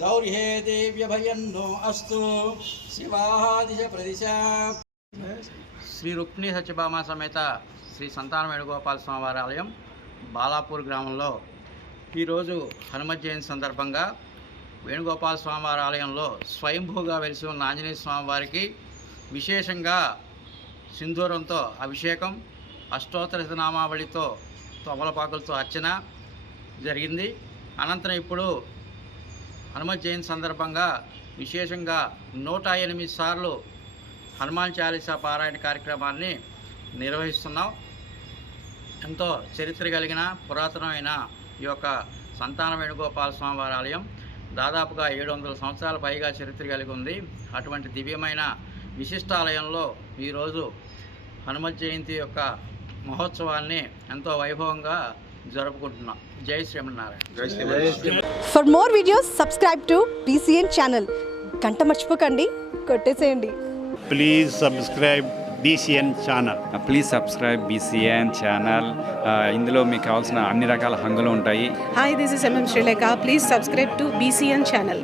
దౌర్హే దేవ్యభయన్నో అస్తు శివాదిశ ప్రదిశ శ్రీ రుక్మిణి సత్యభామ సమేత శ్రీ సంతాన వేణుగోపాల స్వామివారి ఆలయం బాలాపూర్ గ్రామంలో ఈరోజు హనుమ జయంతి సందర్భంగా వేణుగోపాల స్వామివారి ఆలయంలో స్వయంభూగా వెలిసి ఉన్న ఆంజనేయ స్వామివారికి విశేషంగా సింధూరంతో అభిషేకం అష్టోత్తర నామావళితో తమలపాకులతో అర్చన జరిగింది. అనంతరం ఇప్పుడు హనుమత్ జయంతి సందర్భంగా విశేషంగా నూట ఎనిమిది సార్లు హనుమాన్ చాలీసా పారాయణ కార్యక్రమాన్ని నిర్వహిస్తున్నాం. ఎంతో చరిత్ర కలిగిన పురాతనమైన ఈ యొక్క సంతాన వేణుగోపాల స్వామి వారి ఆలయం దాదాపుగా ఏడు వందల సంవత్సరాల పైగా చరిత్ర కలిగి ఉంది. అటువంటి దివ్యమైన విశిష్ట ఆలయంలో ఈరోజు హనుమత్ జయంతి యొక్క మహోత్సవాన్ని ఎంతో వైభవంగా జరుపుకుంటున్నాం. జై Srimannarayana. For more videos, subscribe to DCN channel. గంట మర్చిపోకండి. కొట్టేసేయండి. Please subscribe BCN channel please subscribe BCN channel ఇందులో మీకు కావాల్సిన అన్ని రకాల హంగులు ఉంటాయి. Hi, this is MM Sri Lanka. Please subscribe to BCN channel.